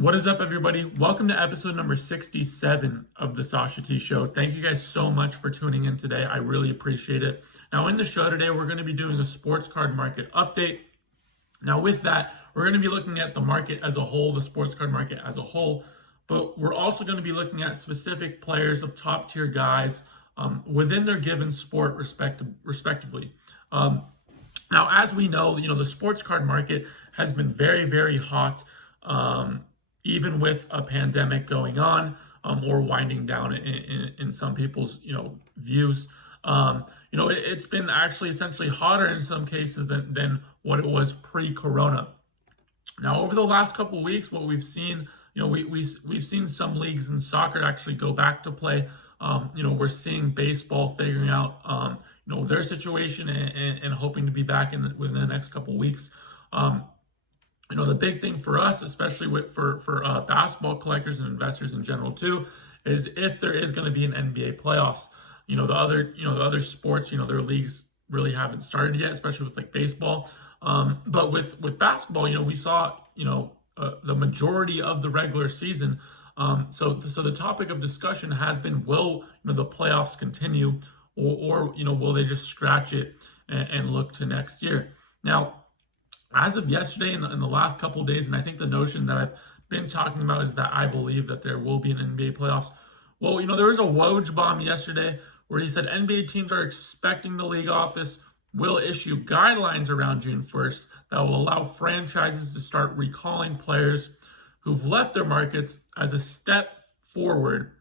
What is up, everybody? Welcome to episode number 67 of the Sasha T Show. Thank you guys so much for tuning in today. I really appreciate it. Now, in the show today, we're going to be doing a sports card market update. Now, with that, we're going to be looking at the market as a whole, the sports card market as a whole, but we're also going to be looking at specific players of top tier guys within their given sport, respectively. Now, as we know, the sports card market has been very, very hot. Even with a pandemic going on or winding down in some people's views. It's been actually essentially hotter in some cases than what it was pre-corona. Now, over the last couple of weeks, what we've seen, we've seen some leagues in soccer actually go back to play. We're seeing baseball figuring out their situation and hoping to be back within the next couple of weeks. The big thing for us, especially for basketball collectors and investors in general too, is if there is going to be an NBA playoffs. The other sports, their leagues really haven't started yet, especially with like baseball. But with basketball, we saw the majority of the regular season. So the topic of discussion has been, will the playoffs continue, or will they just scratch it and look to next year? Now, as of yesterday, in the last couple of days, and I think the notion that I've been talking about is that I believe that there will be an NBA playoffs. Well, there was a Woj bomb yesterday where he said NBA teams are expecting the league office will issue guidelines around June 1st that will allow franchises to start recalling players who've left their markets as a step forward,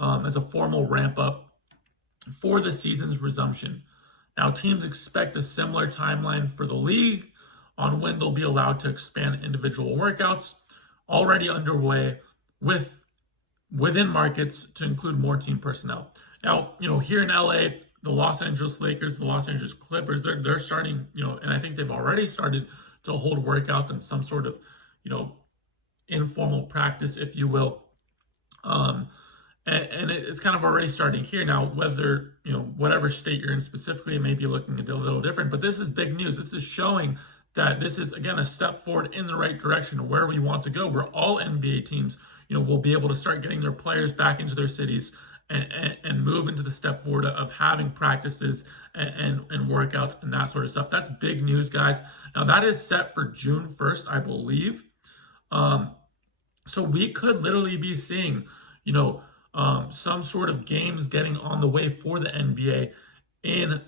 as a formal ramp up for the season's resumption. Now, teams expect a similar timeline for the league on when they'll be allowed to expand individual workouts, already underway within markets to include more team personnel. Now, here in LA, the Los Angeles Lakers, the Los Angeles Clippers, they're starting, and I think they've already started to hold workouts in some sort of, informal practice, if you will. And it's kind of already starting here now. Whether whatever state you're in specifically, it may be looking a little different, but this is big news. This is showing that this is, again, a step forward in the right direction where we want to go, where all NBA teams, will be able to start getting their players back into their cities and move into the step forward of having practices and workouts and that sort of stuff. That's big news, guys. Now, that is set for June 1st, I believe. So we could literally be seeing, some sort of games getting on the way for the NBA in,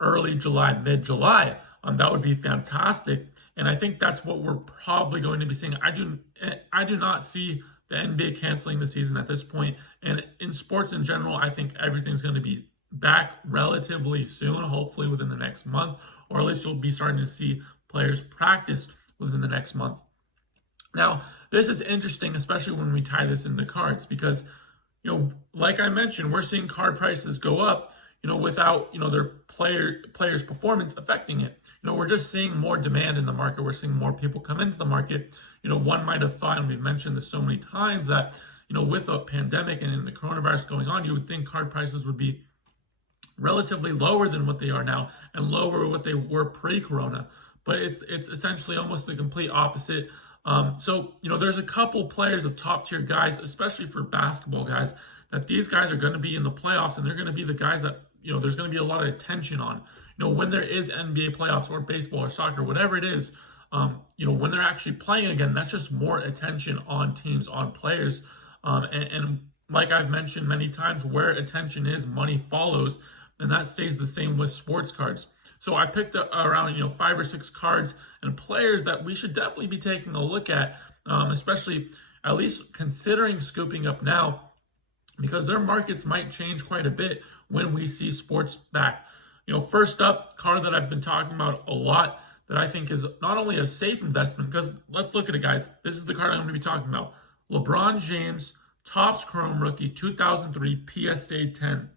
early July, mid-July. That would be fantastic, and I think that's what we're probably going to be seeing. I do not see the NBA canceling the season at this point, and in sports in general, I think everything's going to be back relatively soon, hopefully within the next month, or at least you'll be starting to see players practice within the next month. Now, this is interesting, especially when we tie this into cards, because, like I mentioned, we're seeing card prices go up, without, their players' performance affecting it. We're just seeing more demand in the market. We're seeing more people come into the market. One might have thought, and we've mentioned this so many times, that, with a pandemic and the coronavirus going on, you would think card prices would be relatively lower than what they are now and lower than what they were pre-corona. But it's essentially almost the complete opposite. So, there's a couple players of top tier guys, especially for basketball guys, that these guys are going to be in the playoffs, and they're going to be the guys that, there's going to be a lot of attention on. When there is NBA playoffs or baseball or soccer, whatever it is, when they're actually playing again, that's just more attention on teams, on players. And like I've mentioned many times, where attention is, money follows, and that stays the same with sports cards. So I picked around 5 or 6 cards and players that we should definitely be taking a look at, especially at least considering scooping up now, because their markets might change quite a bit when we see sports back. First up, card that I've been talking about a lot that I think is not only a safe investment, because let's look at it, guys. This is the card I'm going to be talking about. LeBron James, Topps Chrome Rookie, 2003 PSA 10.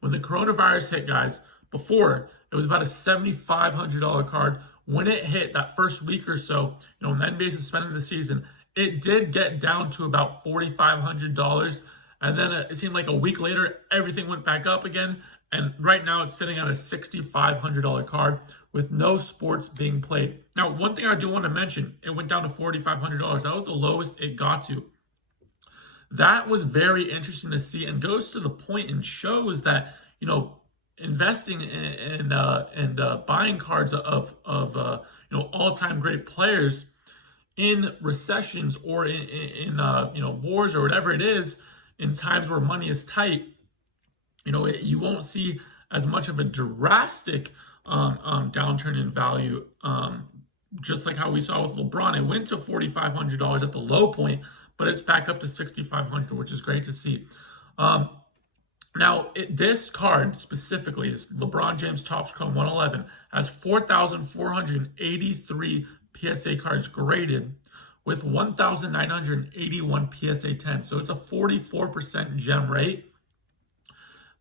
When the coronavirus hit, guys, before, it was about a $7,500 card. When it hit that first week or so, when the NBA suspended the season, it did get down to about $4,500. And then it seemed like a week later, everything went back up again. And right now it's sitting at a $6,500 card, with no sports being played. Now, one thing I do want to mention, it went down to $4,500. That was the lowest it got to. That was very interesting to see, and goes to the point and shows that, investing and buying cards of all-time great players in recessions or in wars or whatever it is, in times where money is tight, you won't see as much of a drastic downturn in value. Just like how we saw with LeBron, it went to $4,500 at the low point, but it's back up to $6,500, which is great to see. Now, this card specifically is LeBron James Topps Chrome 111, has 4,483 PSA cards graded with 1,981 PSA 10. So it's a 44% gem rate.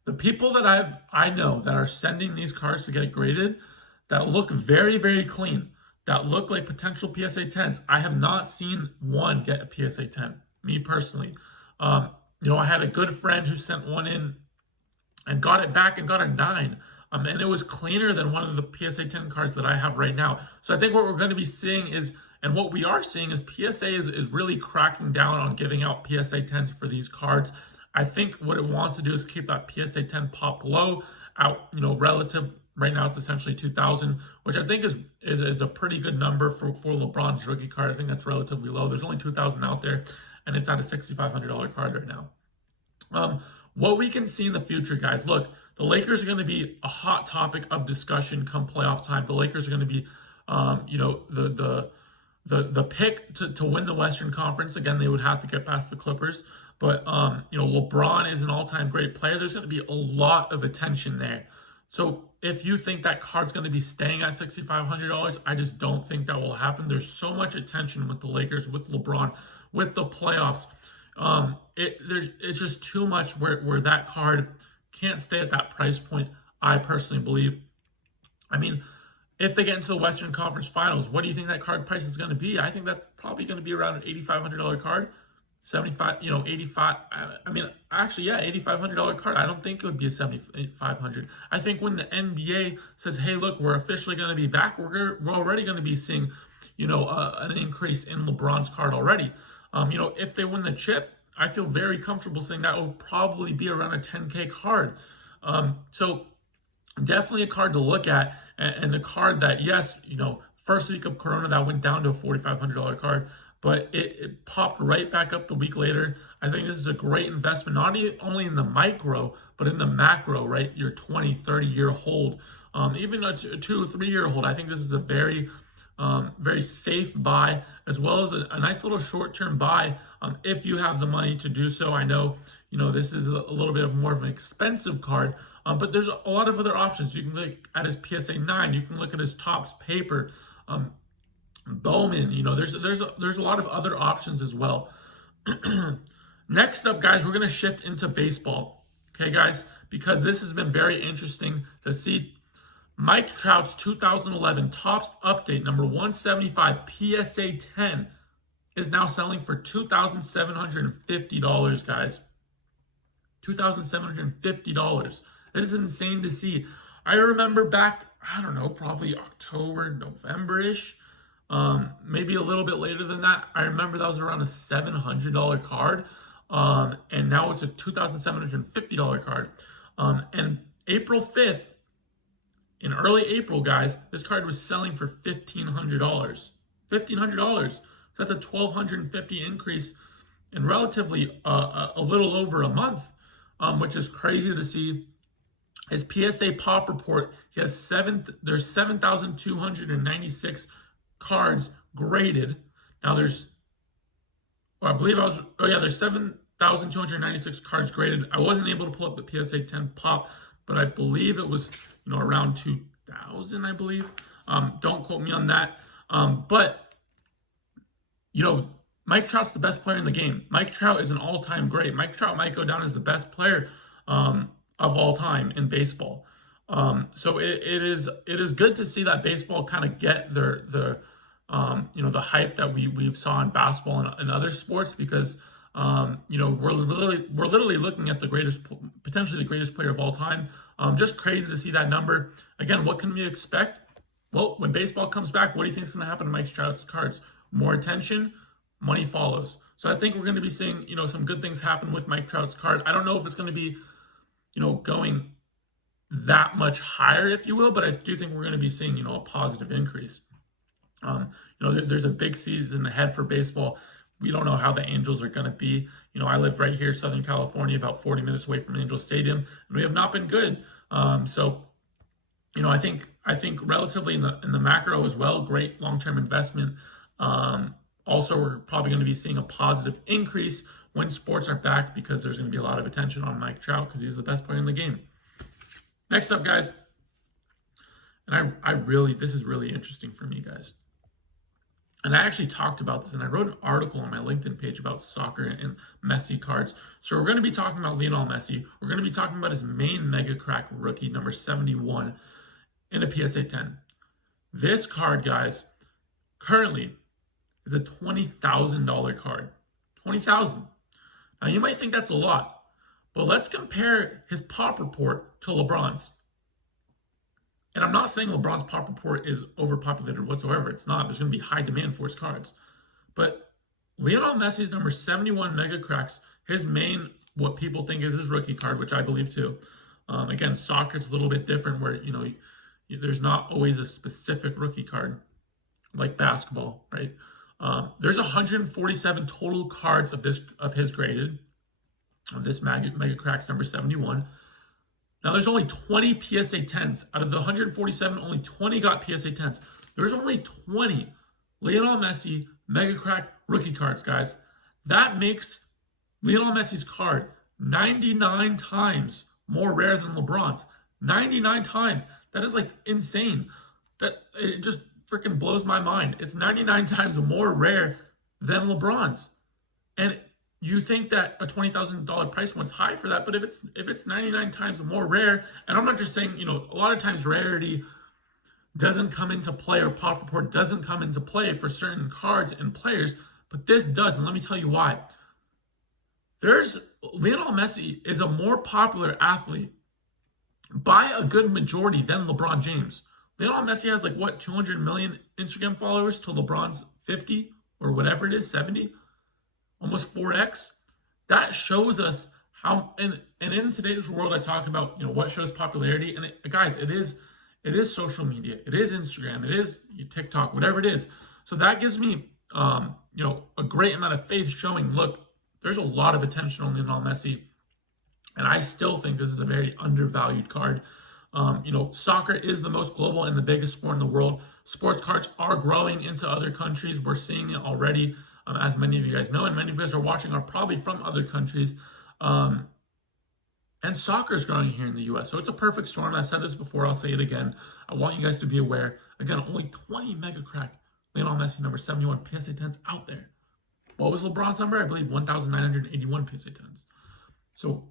The people that I know that are sending these cards to get graded that look very, very clean, that look like potential PSA 10s, I have not seen one get a PSA 10, me personally. I had a good friend who sent one in and got it back and got a 9. And it was cleaner than one of the PSA 10 cards that I have right now. So I think what we're going to be seeing is, and what we are seeing is PSA is really cracking down on giving out PSA 10s for these cards. I think what it wants to do is keep that PSA 10 pop low out, relative. Right now it's essentially 2,000, which I think is a pretty good number for LeBron's rookie card. I think that's relatively low. There's only 2,000 out there, and it's at a $6,500 card right now. What we can see in the future, guys, look, the Lakers are going to be a hot topic of discussion come playoff time. The Lakers are going to be, the pick to win the Western Conference. Again, they would have to get past the Clippers. But, LeBron is an all-time great player. There's going to be a lot of attention there. So if you think that card's going to be staying at $6,500, I just don't think that will happen. There's so much attention with the Lakers, with LeBron, with the playoffs. It's just too much where that card can't stay at that price point, I personally believe. I mean, if they get into the Western Conference Finals, what do you think that card price is going to be? I think that's probably going to be around an $8,500 card. 75, 85. I mean, actually, yeah, $8,500 card. I don't think it would be a 7,500. I think when the NBA says, "Hey, look, we're officially going to be back," we're already going to be seeing, an increase in LeBron's card already. If they win the chip, I feel very comfortable saying that will probably be around a 10K card. So definitely a card to look at, and the card that, yes, first week of Corona that went down to a $4,500 card. But it popped right back up the week later. I think this is a great investment, not only in the micro, but in the macro, right? Your 20, 30-year hold, even a 2 or 3 year hold. I think this is a very, very safe buy, as well as a nice little short-term buy if you have the money to do so. I know, this is a little bit more of an expensive card, but there's a lot of other options. You can look at his PSA 9. You can look at his Topps paper. Bowman, there's a lot of other options as well. Next up, guys, we're going to shift into baseball. Okay, guys, because this has been very interesting to see. Mike Trout's 2011 Topps update number 175 PSA 10 is now selling for $2,750, guys. $2,750. It is insane to see. I remember back, I don't know, probably October, November-ish. Maybe a little bit later than that. I remember that was around a $700 card, and now it's a $2,750 card. And April 5th, in early April, guys, this card was selling for $1,500. $1,500. So that's a $1,250 increase in relatively a little over a month, which is crazy to see. His PSA Pop report, he has there's 7,296 cards graded. Now there's 7,296 cards graded. I wasn't able to pull up the PSA 10 Pop, but I believe it was, around 2,000, I believe. Don't quote me on that. But, Mike Trout's the best player in the game. Mike Trout is an all-time great. Mike Trout might go down as the best player of all time in baseball. So it is good to see that baseball kind of get the hype that we saw in basketball and other sports, because we're literally looking at potentially the greatest player of all time. Just crazy to see that number. Again, what can we expect? Well, when baseball comes back, what do you think is going to happen to Mike Trout's cards? More attention, money follows. So I think we're going to be seeing, some good things happen with Mike Trout's card. I don't know if it's going to be, going that much higher, if you will, but I do think we're going to be seeing, a positive increase. There's a big season ahead for baseball. We don't know how the Angels are going to be. I live right here, Southern California, about 40 minutes away from Angel Stadium, and we have not been good. I think relatively in the macro as well, great long-term investment. Also, we're probably going to be seeing a positive increase when sports are back because there's going to be a lot of attention on Mike Trout because he's the best player in the game. Next up, guys, and this is really interesting for me, guys. And I actually talked about this, and I wrote an article on my LinkedIn page about soccer and Messi cards. So we're going to be talking about Lionel Messi. We're going to be talking about his main Mega Crack rookie, number 71, in a PSA 10. This card, guys, currently is a $20,000 card. $20,000. Now, you might think that's a lot, but let's compare his pop report to LeBron's. And I'm not saying LeBron's pop report is overpopulated whatsoever. It's not. There's going to be high demand for his cards. But Lionel Messi's number 71 Mega Cracks, his main, what people think is his rookie card, which I believe too. Again, soccer, it's a little bit different where, there's not always a specific rookie card like basketball, right? There's 147 total cards of his graded, of this Mega Cracks number 71. Now, there's only 20 PSA 10s. Out of the 147, only 20 got PSA 10s. There's only 20 Lionel Messi Mega Crack rookie cards, guys. That makes Lionel Messi's card 99 times more rare than LeBron's. 99 times. That is like insane. It just freaking blows my mind. It's 99 times more rare than LeBron's. And you think that a $20,000 price point's high for that, but if it's 99 times more rare, and I'm not just saying, a lot of times rarity doesn't come into play or pop report doesn't come into play for certain cards and players, but this does, and let me tell you why. Lionel Messi is a more popular athlete by a good majority than LeBron James. Lionel Messi has 200 million Instagram followers to LeBron's 50 or whatever it is, 70? Almost 4x. That shows us how, and in today's world, I talk about, what shows popularity. And guys, it is social media. It is Instagram. It is TikTok, whatever it is. So that gives me, a great amount of faith showing, look, there's a lot of attention on Lionel Messi. And I still think this is a very undervalued card. Soccer is the most global and the biggest sport in the world. Sports cards are growing into other countries. We're seeing it already. As many of you guys know, and many of you guys are watching are probably from other countries. And soccer is growing here in the U.S. So it's a perfect storm. I've said this before. I'll say it again. I want you guys to be aware. Again, only 20 Mega Crack Lionel Messi number 71 PSA 10s out there. What was LeBron's number? I believe 1,981 PSA 10s. So,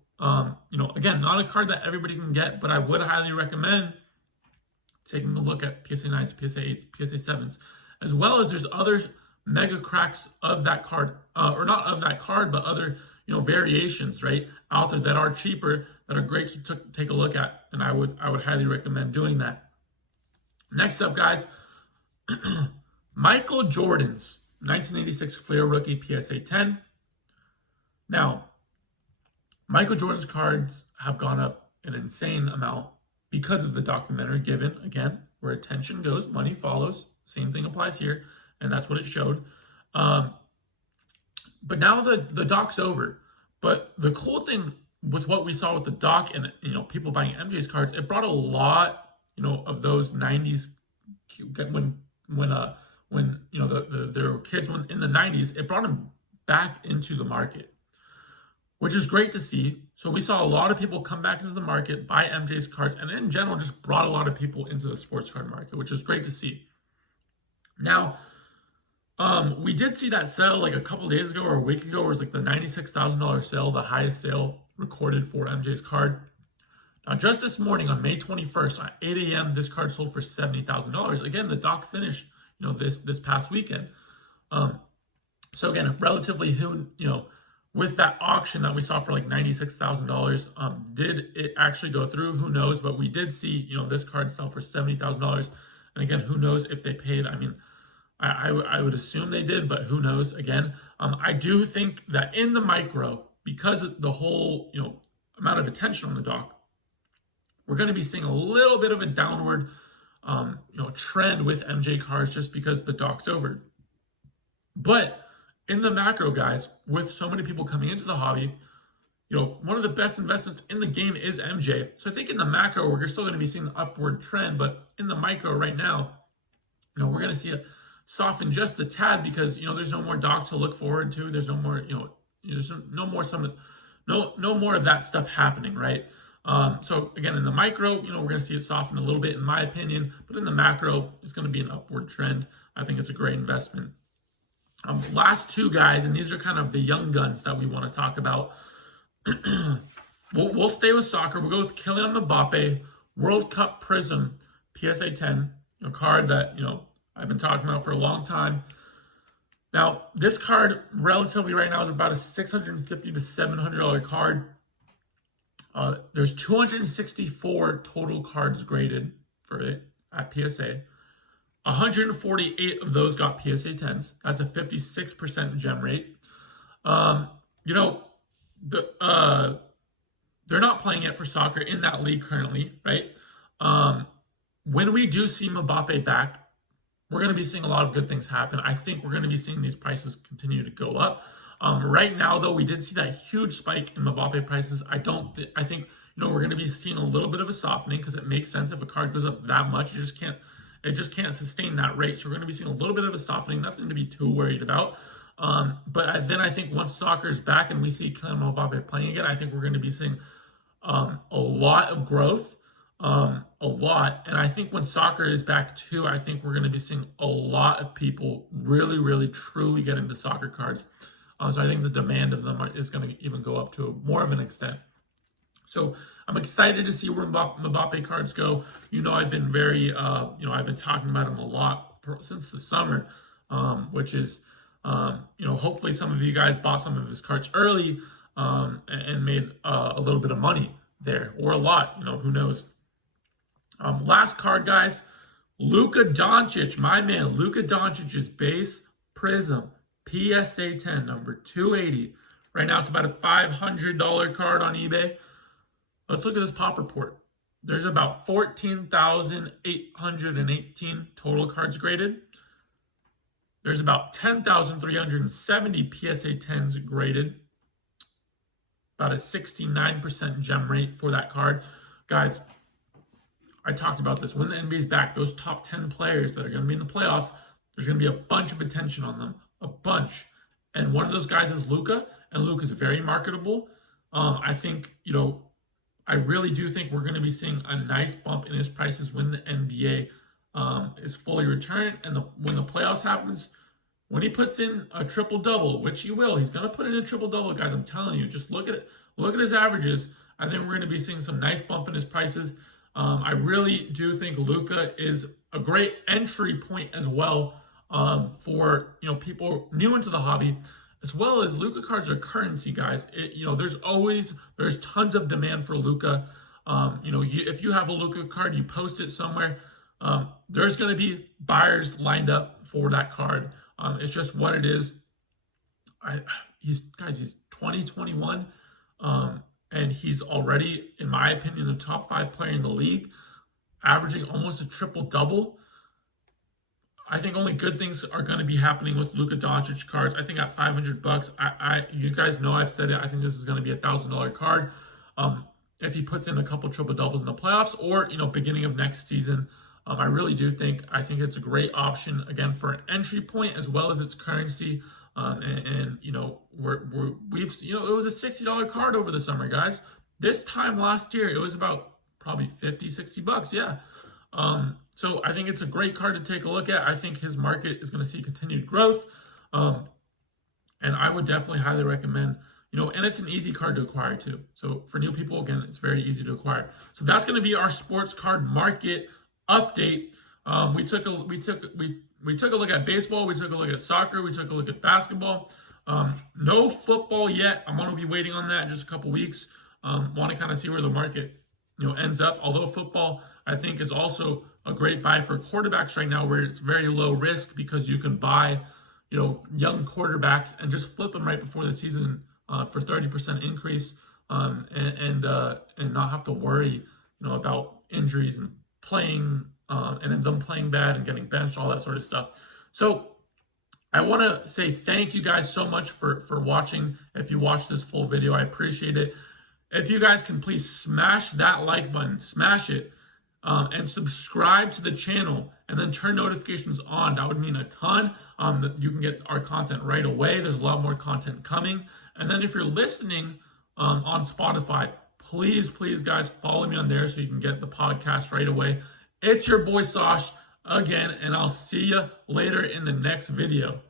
again, not a card that everybody can get, but I would highly recommend taking a look at PSA 9s, PSA 8s, PSA 7s, as well as there's other Mega Cracks of that card, or not of that card, but other, variations, right, out there that are cheaper, that are great to take a look at, and I would highly recommend doing that. Next up, guys, Michael Jordan's 1986 Flair rookie PSA 10. Now, Michael Jordan's cards have gone up an insane amount because of the documentary, given, again, where attention goes, money follows. Same thing applies here. And that's what it showed. But now the doc's over. But the cool thing with what we saw with the doc and people buying MJ's cards, it brought a lot of those 90s when there were kids in the 90s. It brought them back into the market, which is great to see. So we saw a lot of people come back into the market, buy MJ's cards, and in general just brought a lot of people into the sports card market, which is great to see. Now, we did see that sale a couple days ago or a week ago, where it was the $96,000 sale, the highest sale recorded for MJ's card. Now, just this morning on May 21st at 8 a.m., this card sold for $70,000. Again, the doc finished, this past weekend. So again, relatively, with that auction that we saw for $96,000, did it actually go through? Who knows? But we did see, this card sell for $70,000. And again, who knows if they paid? I mean, I would assume they did, but who knows? Again, I do think that in the micro, because of the whole amount of attention on the dock, we're going to be seeing a little bit of a downward trend with MJ cards just because the dock's over. But in the macro, guys, with so many people coming into the hobby, one of the best investments in the game is MJ. So I think in the macro, we're still going to be seeing an upward trend, but in the micro right now, we're going to see it soften just a tad because there's no more dock to look forward to. There's no more there's no more of that stuff happening, right? So again, in the micro, we're going to see it soften a little bit, in my opinion. But in the macro, it's going to be an upward trend. I think it's a great investment. Last two guys, and these are kind of the young guns that we want to talk about. We'll stay with soccer. We'll go with Kylian Mbappe, World Cup Prism, PSA 10, a card that I've been talking about for a long time. Now, this card relatively right now is about a $650 to $700 card. There's 264 total cards graded for it at PSA. 148 of those got PSA 10s. That's a 56% gem rate. They're not playing it for soccer in that league currently, right? When we do see Mbappe back, we're going to be seeing a lot of good things happen. I think we're going to be seeing these prices continue to go up. Right now, though, we did see that huge spike in Mbappe prices. I think we're going to be seeing a little bit of a softening because it makes sense if a card goes up that much. It just can't sustain that rate. So we're going to be seeing a little bit of a softening, nothing to be too worried about. But then I think once soccer is back and we see Kylian Mbappe playing again, I think we're going to be seeing a lot of growth, a lot. And I think when soccer is back too, I think we're going to be seeing a lot of people really, really, truly get into soccer cards. So I think the demand of them is going to even go up to more of an extent. So I'm excited to see where Mbappe cards go. I've been I've been talking about him a lot since the summer, which is, hopefully some of you guys bought some of his cards early and made a little bit of money there, or a lot, who knows. Last card, guys, Luka Doncic, my man, Luka Doncic's base prism, PSA 10, number 280. Right now, it's about a $500 card on eBay. Let's look at this pop report. There's about 14,818 total cards graded. There's about 10,370 PSA 10s graded. About a 69% gem rate for that card. Guys, I talked about this. When the NBA's back, those top 10 players that are going to be in the playoffs, there's going to be a bunch of attention on them. A bunch. And one of those guys is Luka, and Luka's very marketable. I think, I really do think we're going to be seeing a nice bump in his prices when the NBA is fully returned, and when the playoffs happens, when he puts in a triple-double, which he will, he's going to put in a triple-double, guys. I'm telling you, just look at his averages. I think we're going to be seeing some nice bump in his prices. I really do think Luka is a great entry point as well for people new into the hobby, as well as Luka cards are currency, guys. There's tons of demand for Luka. If you have a Luka card, you post it somewhere, there's going to be buyers lined up for that card. It's just what it is. He's 2021, and he's already, in my opinion, the top 5 player in the league, averaging almost a triple-double. I think only good things are going to be happening with Luka Doncic cards. I think at $500, you guys know I've said it. I think this is going to be a $1,000 card. If he puts in a couple triple doubles in the playoffs, or beginning of next season, I really do think it's a great option again for an entry point as well as its currency. It was a $60 card over the summer, guys. This time last year, it was about probably $50-$60, yeah. So I think it's a great card to take a look at. I think his market is going to see continued growth. And I would definitely highly recommend, and it's an easy card to acquire too. So for new people, again, it's very easy to acquire. So that's going to be our sports card market update. We took a look at baseball. We took a look at soccer. We took a look at basketball. No football yet. I'm going to be waiting on that in just a couple weeks. Want to kind of see where the market, ends up. Although football, I think, is also a great buy for quarterbacks right now, where it's very low risk because you can buy, young quarterbacks and just flip them right before the season for 30% increase, and not have to worry, about injuries and playing, and then them playing bad and getting benched, all that sort of stuff. So I want to say thank you guys so much for watching. If you watched this full video, I appreciate it. If you guys can please smash that like button, smash it, and subscribe to the channel, and then turn notifications on. That would mean a ton. That you can get our content right away. There's a lot more content coming. And then if you're listening on Spotify, please, guys, follow me on there so you can get the podcast right away. It's your boy Sosh again, and I'll see you later in the next video.